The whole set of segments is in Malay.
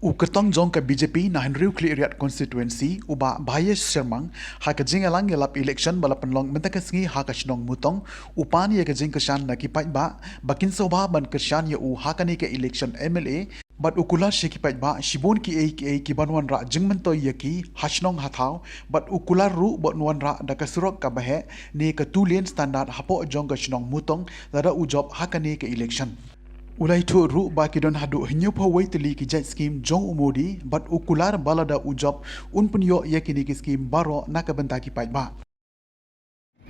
Uketong jong ka BJP na Henry Cleariat constituency uba Bayesh Shermang ha ka jing alang yelap election bala penlong mentakasngi ha ka shnong mutong upan ye ka jing keshan na kipai ba bakin soba ban keshan ye u ha ka ni ka election MLA bat ukula shekipai ba shibon ki banwan ra jingmen to ye ki hashnong hathau bat ukula ru bot nuan ra da ka surok ka bahe ni ka tulian standard hapo jong ka shnong mutong lada ujob ha ka ni ka election Ulai tu ru baki don hadu hinyu pawai teli ki jet scheme jong umudi bat ukular balada ujab un punyo yakini ki scheme baro nakabenta ki pai ba.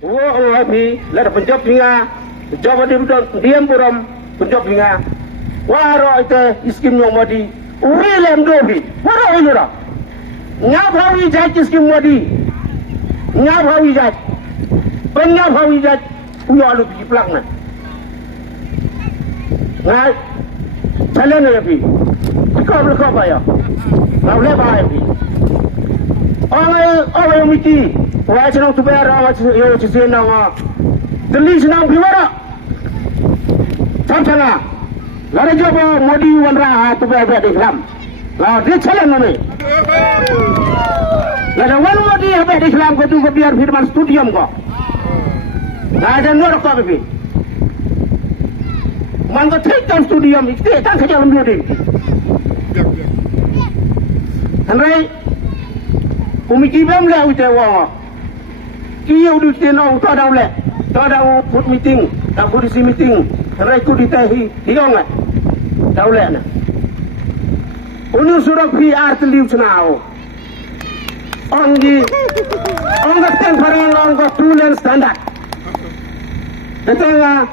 Wo api la penjob linga penjob diam buram penjob linga waro ite scheme nyong modi William Dobi waro ilura ngap hawi jet scheme modi ngap hawi jet penyap hawi jet uyo alu di plak na Right? Challenge ya pi. Kau apa ya? Kau lepas ya pi. Orang miti. Wajah senang tu bayar awak yo cisi nama. Deli senang piwara. Sama. Lari jobo Modi wanra tu bayar Islam. Lalu dia challenge ni. Lalu wan Modi apa Islam kau tu kau biar firman studium kau. Ada nur kau pi. Mangga take down studium ikte tan khaja lam yodi hanrai komiti bam le ute wa ki yodu te no ta daw put meeting ta polisi meeting hanrai ku ditahi hiong daw le na unu surak PR teliu chnao ongi ten parang on tulen standard tetanga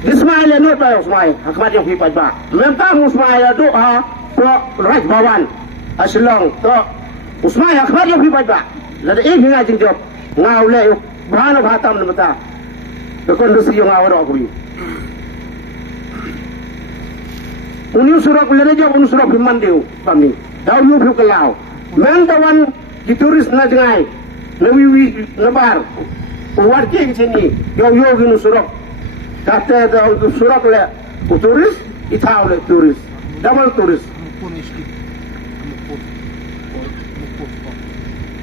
Ismail not by Ismail, Ahmad yang hipat ba. Mentang Ismail doa to right bawan. Asilong to Ismail Ahmad yang hipat ba. Lada ini ngajing job. Ngau le bahana batam na mata. Kondisi yung awaro ko bi. Uni surak lada job uni surak himandeu kami. Daw yu phu kalau. Mentawan di turis na jangai. Nawiwi nabar. Warki sini. Yo ginu surak. Kata dah surat le turis, itau le turis, double turis.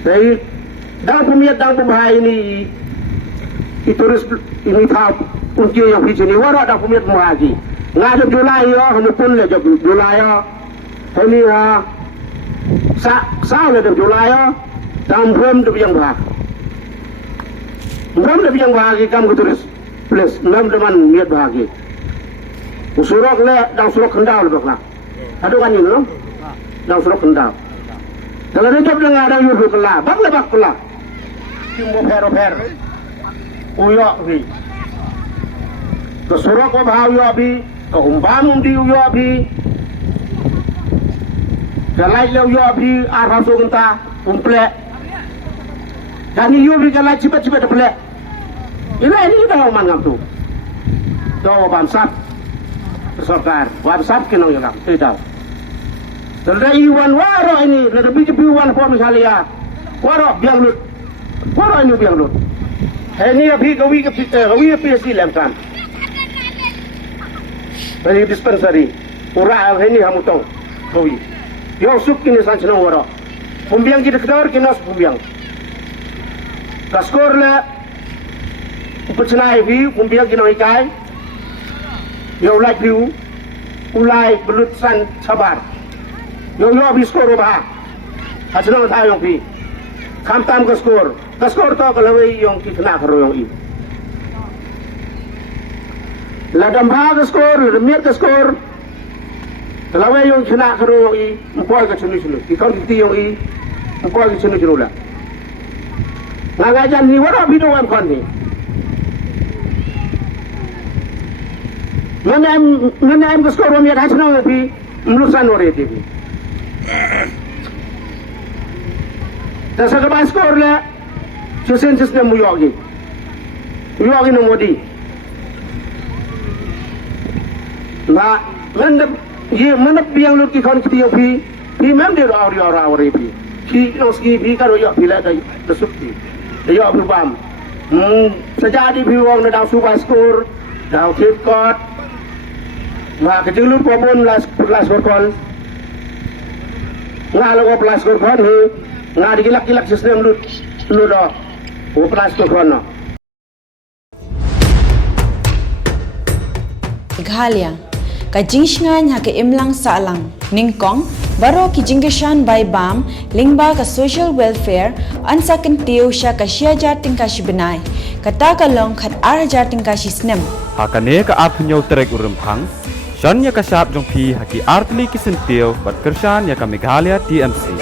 Jadi dah pumiat dah pembahai ini turis ini tahu kunci yang di sini. Warak dah pumiat muhaji. Ngajak Julai ya, hamupun le jab Julai ya. Ini sa le jab Julai ya. Dan belum tu yang bah. Belum tu yang bah kamu turis. Plus enam teman niat bahagia. Usurok le, dah usurok kendal lebaklah. Aduh kan ini, no? Dah usurok kendal. Kalau dia job dengan ada yuhu kelah, bak lebak kelah. Kimbo per. Uyok bi. Kesurok ko bahau uyok bi, keumpamum di uyok bi. Kalai le uyok bi, arah sungta, umplek. Dan uyok bi kalai cepat plek. Ini dah mangam tu. Tahu bamsat sokar, bamsat kena yang tidak. Terus iwan waro ini, lebih cepat iwan pun misalnya, waro biang lut, waro ini biang lut. Ini kawi PSC lemkan. Dari dispensary, urang ini kamu tahu, kawi. Yang sup kini sanjung waro. Pembiang kita kedar kini pembiang. Kaskor le. Percenai view, kumpiak kena ikai. Yo like view, ulai belut san sabar. Yo habis skor bah. Hasilnya tahu yang pi. Kamtam ke skor tu kalau yang kita karo yang i. Ladam bah ke skor, lemir ke skor. Kalau yang kita karo yang i, empoi ke sini. Ikon kita yang i, empoi ke sini lah. Ngagajan ni wara bido am kon ni. Mana em skor rumit hasilnya lebih melusan orang itu. Dan sekarang skor le, sesensus ni muyaki ni Modi. Nah, mana biang lut kikon kita pi mem dia orang pi. Ki noski pi kan royak bila dah tersukti. Dia berbam. Sejadi pi wong dah super skor, dah keep court. Mak kecil lu pun las berkol ngalo ko plus ko kon he ngadi gilak sistem lut do o plus ko kon no Meghalaya ka jingsngan ha ka imlang sa alang ningkong baro ki jinggeshan by bam lingba ka social welfare ansa kentiu sya ka sia jating ka sibenai kata kalong khat ar jating ka sisnem Hakane ka apnyo terek urumpang Shan ya ka sharp jong pi haki artli kisentil bat kershan ya ka Meghalaya TMC